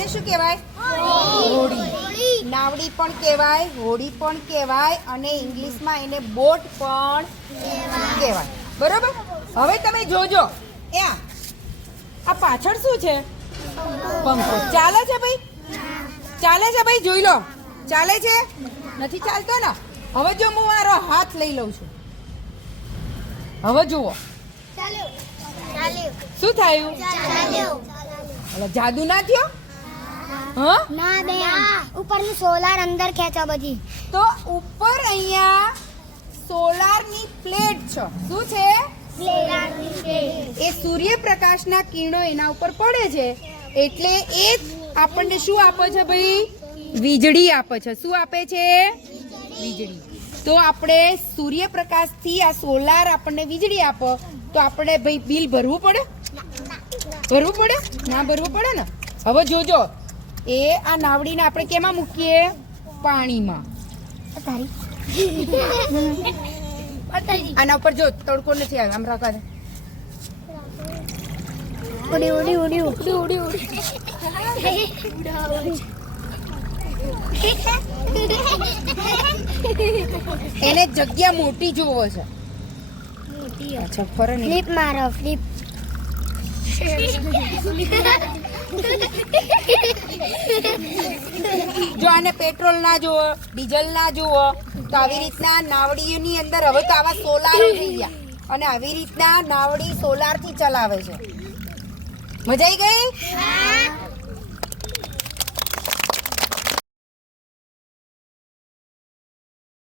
આને શું કહેવાય? હોડી. નાવડી પણ કહેવાય, હોડી પણ કહેવાય અને ઇંગ્લિશમાં એને બોટ પણ કહેવાય. બરોબર. હવે તમે જોજો આ પાછળ શું છે? પંખો. ચાલે છે ભાઈ? ચાલે છે ભાઈ? જોઈ લો. ચાલે છે? નથી ચાલતો ને? હવે જો હું મારો હાથ લઈ લઉં છું, હવે જુઓ શું થયું? જાદુ ના થયો? હા ના બેન, ઉપરની સોલાર અંદર ખેંચો બધી. તો ઉપર અહીંયા સોલારની પ્લેટ છે. શું છે? એ સૂર્યપ્રકાશના કિરણો એના ઉપર પડે છે એટલે એ આપણને શું આપે છે ભાઈ? વીજળી આપે છે. શું આપે છે? વીજળી. તો આપણે સૂર્યપ્રકાશથી આ સોલાર આપણને વીજળી આપો તો આપણે ભાઈ બિલ ભરવું પડે? ભરવું પડે? ના ભરવું પડે ને. હવે જોજો એ આ નાવડીને આપણે કેમાં મૂકીએ? પાણીમાં. આના ઉપર જો તડકો નથી આવ્યો. આમ રાખવા દે. ઉડી ઉડી ઉડી ઉડી ઉડી ઉડી. એને જગ્યા મોટી જોવો છે. અચ્છા ફરો ને. ફ્લિપ મારો ફ્લિપ. જો આને પેટ્રોલ ના જુઓ, ડીઝલ ના જુઓ, તો આવી રીતના નાવડીની અંદર હવે તો આવા સોલાર થઈ ગયા અને આવી રીતના નાવડી સોલાર થી ચલાવે છે. મજા આવી ગઈ?